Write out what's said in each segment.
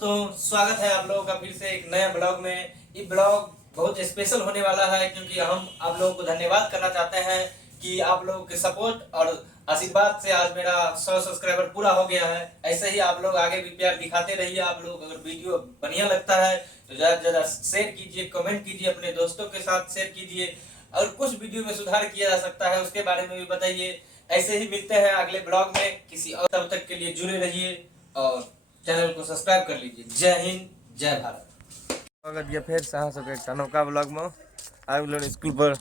दोस्तों, स्वागत है आप लोगों का फिर से एक नया ब्लॉग में। ये ब्लॉग बहुत स्पेशल होने वाला है क्योंकि हम आप लोगों को धन्यवाद करना चाहते हैं कि आप लोगों के सपोर्ट और आशीर्वाद से आज मेरा 100 सब्सक्राइबर पूरा हो गया है। ऐसे ही आप लोग आगे भी प्यार दिखाते रहिए। आप लोग अगर वीडियो बढ़िया लगता है तो ज़्यादा से ज़्यादा शेयर कीजिए, कमेंट कीजिए, अपने दोस्तों के साथ शेयर कीजिए और कुछ वीडियो में सुधार किया जा सकता है उसके बारे में भी बताइए। ऐसे ही मिलते हैं अगले ब्लॉग में किसी और, तब तक के लिए जुड़े रहिए और चैनल को सब्सक्राइब कर लीजिए। जय हिंद, जय भारत। स्वागत ये फिर से अहाँ सबके एकटा नवका ब्लॉग में आबि गेलहुँ स्कूल पर।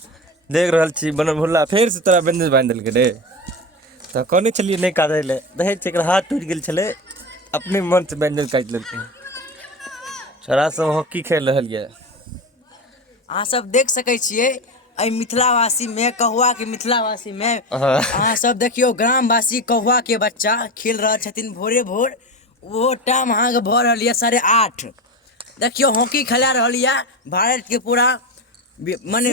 देख रहल छी बनल भुल्ला फेर से तोरा बैंडेज बांधि देलकै रे। तऽ कहने छलियै नहीं काटै लए, देखै छियै एकर हाथ टूटि गेल छलै, अपने मन से बैंडेज काटि लेलकै। छोरा सब हॉकी खेल रहल ये। अहाँ सब देख सकै छियै एहि मिथिलावासी में, कहुआ के मिथिलावासी में अहाँ सब देखियो ग्रामवासी कहुआ के बच्चा खेल रहल छथिन भोरे भोर। वो टाइम अहाँ के भऽ रहल यऽ 8:30। देखियो हॉकी खेला रहल यऽ भारत के पूरा मने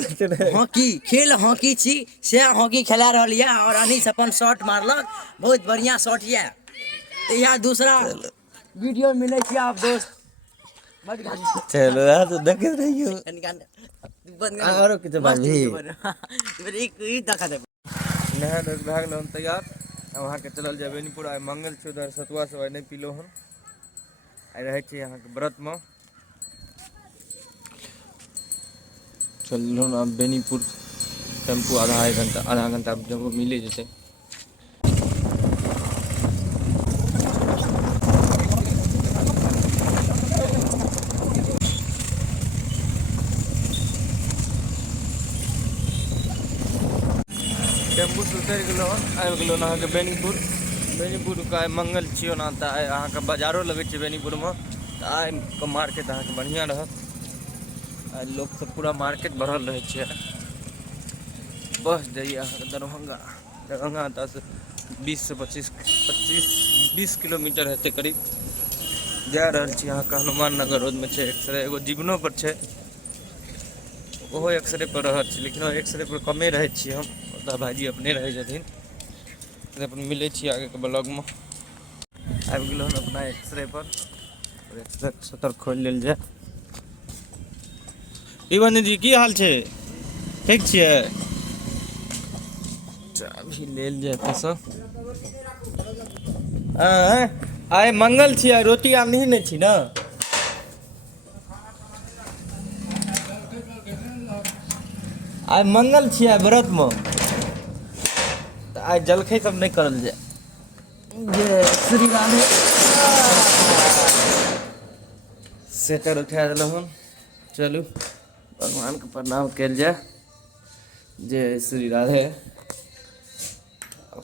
हॉकी खेल हॉकी छी से हॉकी खेला रहल यऽ और अनिस अपन शॉट मारलक, बहुत बढ़िया शॉट यऽ। तो यहाँ दूसरा वीडियो मिले छी आप दोस्त चलो यार तो देखे रहियो आरो किछु बाजी देखा दे नहा धोके भए गेलहुँ हम तैयार। अब अहाँके चलल जाय बेनीपुर। आइ मंगल छै, उधर सतुआ सब आइ नहि पीलहुँ हन। आइ रहै छी अहाँके व्रतमे। चललहुँ आब बेनीपुर। टेम्पू आधा घंटा जब मिले जेतै। टेम्पू से उतरि गेलहुँ हन, आबि गेलहुँ अहाँके बेनीपुरके। आइ मंगल छियै ने, तऽ आइ अहाँके बाजारो लगै छै बेनीपुरमे। तऽ आइके मार्केट अहाँके बढ़िआँ रहत। आइ लोकसब पूरा मार्केट भरल रहै छै। बस जाइए अहाँके दरभंगा एतऽसँ 20 से 20 किलोमीटर हेतै करीब। जा रहल छी अहाँके हनुमान नगर रोडमे छै एक्सरे, एगो जीवनो पर छै, ओहो एक्सरे पर रहल छी। लेकिन एक्सरे पर कमे रहै छियै हम, ओतऽ भाईजी अपने रहै छथिन। अपन मिलै छी आगेके ब्लॉगमे। आबि गेलहुँ हन अपना एक्सरे पर। एक्सरे शटर खोलि लेल जाय। दीवानी जी की हाल छै? ठीक छियै? अभी लेल जाय एतऽसँ। आइ मंगल छियै, रोटी आनही नहि छी ने? आइ मंगल छियै व्रतमे, तऽ आइ जलखै सब नहि करल जाय। जय श्री राधे। सेटर उठा देलहुँ हन। चलू भगवानके प्रणाम कयल जाय। जय श्री राधे।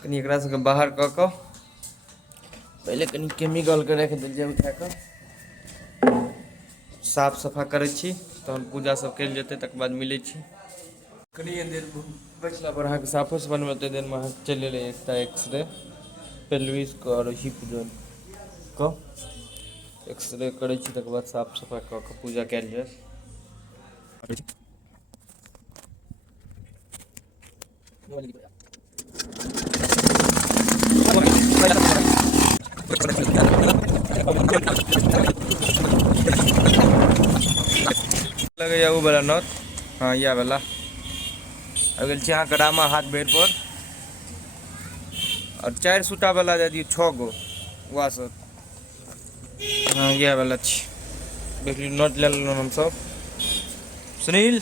कनी एकरा सबके बाहर कऽ कऽ पहिले कनी केमिकलके राखि देल जाय, उठा कऽ साफ सफा करै छी, तहन पूजा सब कयल जेतै, तकर बाद मिलै छी। कनिए देर बैठला पर अहाँके साफो से बनबै, ओतेक देरमे अहाँके चलि एलै एकटा एक्सरे पेल्विसके और हिप जोइंटके। एक्सरे करै छी, तकर बाद साफ सफाइ कऽ कऽ पूजा कयल जाय। लगैया ओ वाला नट, हाँ यह वाला। आबि गेल छी अहाँके रामा हार्डवेयर पर। और 4 सूटा वाला दे दियौ 6 गो वासर। हाँ यह वाला छी। देख लियौ नट ले लेलहुँ हमसब। सुनील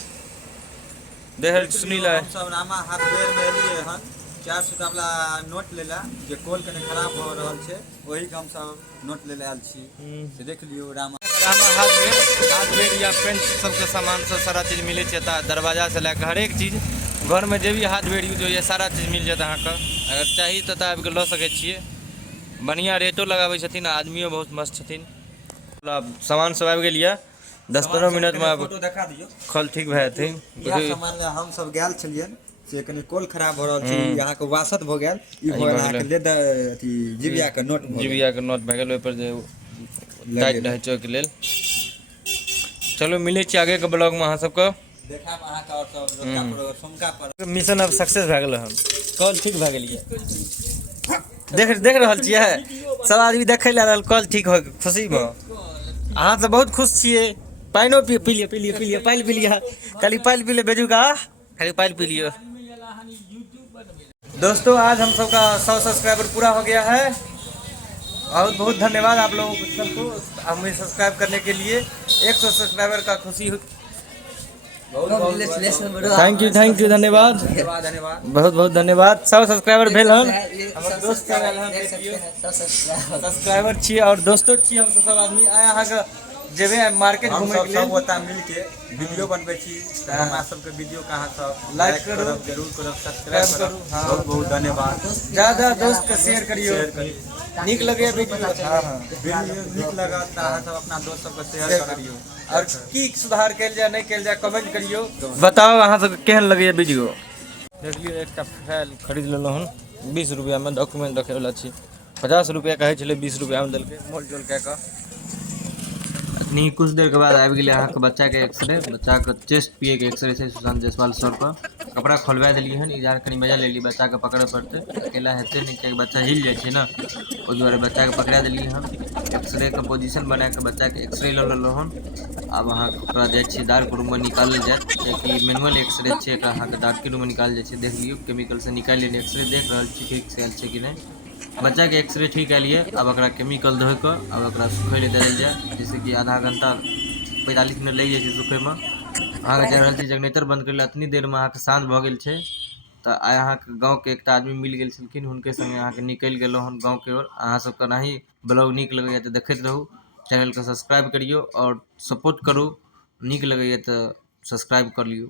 देख सुनील है सब रामा हार्डवेयर में एलिए हन 4 सूटा वाला नोट लेला, जे कॉल कने खराब भ रहल छै, ओही के हम सब नोट लेले आयल छी। से देख लियो रामा हार्डवेयर या पेंट सबके सामान सब सारा चीज मिले छै। दरवाजा से लैके हर एक चीज घर में जे भी हार्डवेयर यूज होइए सारा चीज मिल जाएत अहाँके। अगर चाही तऽ आबि कऽ लऽ सकै छियै। बढ़िया रेटो लगाबै छथिन, आदमियो बहुत मस्त छथिन। सामान सब आबि गेल यऽ, 10-15 मिनट में फोटो देखा दियो। कल ठीक भए जेथिन। यह सामान ले हम सब गेल छलियन, से कनी कॉल खराब भ रहल छै, यहाँ के वासत भ गेल, ई भ यहाँ के लेदर अथी जीविया के नोट भ गेल। जीविया के नोट भए गेल, ओइ पर जे टाइट रहै छै ओइके लेल। चलो मिलै छी आगे के ब्लॉग में अहाँ सबके। देखा अहाँ का और सब रोका पर सोमका पर मिशन अब सक्सेस भए गेल हन, कल ठीक भए गेल ये। देख रहल छियै सब आदमी देखै लए रहल, कल ठीक हो खुशी में। अहाँ तो बहुत खुश छिए। पाइनो पी लिए पाइल पी लिया खाली पाइल पी ले बेजू का खाली पाइल पी लियो। दोस्तों आज हम सबका 100 सब्सक्राइबर पूरा हो गया है। बहुत बहुत धन्यवाद आप लोगों को सबको हमें सब्सक्राइब करने के लिए। 100 सब्सक्राइबर का खुशी हो। थैंक यू धन्यवाद धन्यवाद। बहुत बहुत धन्यवाद। 100 सब्सक्राइबर भेल हन हमर दोस्त के भेल हन सब्सक्राइबर छी और दोस्तों छी हम सब आदमी आए अहाँ के जेबे मार्केट हम घूमे सब के लिए सब ओता मिल के वीडियो बनबै छी त हमरा सब के वीडियो कहाँ सब लाइक करू, जरूर करू, सब्सक्राइब करू। हाँ। बहुत बहुत धन्यवाद। ज्यादा दोस्त के शेयर करियो। शेयर करियो। नीक लगे वीडियो। हाँ हाँ वीडियो नीक लागत त अहाँ सब अपना दोस्त सब के शेयर करियो। और की सुधार कैल जाए नहीं कैल जाए कमेंट करियो। बताओ अहाँ सब केहन लगे वीडियो। देख लियो एकटा फाइल खरीद लेलो हन 20 रुपया में डॉक्यूमेंट रखे वाला छी। 50 रुपया कहै छलै 20 रुपया में देलकै मोल जोल कए कऽ। इतनी कुछ देर के बाद आबि गेलै अहाँके बच्चा के एक्सरे। बच्चा के चेस्ट पिए के एक्सरे छै सुशांत जायसवाल सर पर। कपड़ा खोलवा देलिए हन इधर कनी मजा ले ली बच्चा के पकड़े पड़ते अकेला हेते नहीं कि बच्चा हिल जाए छै ना ओहि दुआरे बच्चा के पकड़ा देलिए हन। एक्सरे के पोजीशन बना के बच्चा के एक्सरे ल लेलो हन। अब अहाँ ओकरा जाइ छी डार्क रूम में निकालल जाए कियाकि मैनुअल एक्सरे छै एकरा अहाँ के डार्क रूम में निकाल जाइ छै। देख लियो केमिकल से निकाल लेने एक्सरे देख रहल छी ठीक से आयल छै कि नहीं। बच्चा के एक्सरे ठीक आयल है। अब एकरा केमिकल धो के अब एकरा सुखै ले देल जाए जैसे कि आधा घंटा 45 मिनट लग जाए छै सुखै में। अहाँ के जान रहल छी जनरेटर बंद कर अतनी देर में अहाँ के साँझ भ गेल छै। तो आइ अहाँ के गाँव के एक आदमी मिल गेल छलखिन हुनके संगे अहाँ के निकल गेलो हन गाँव के ओर। अहाँ सब के नहीं ब्लॉग नीक लगैया तो देखैत रहू। चैनल के सब्सक्राइब करियो और सपोर्ट करू। नीक लगैया तो सब्सक्राइब कर लियो।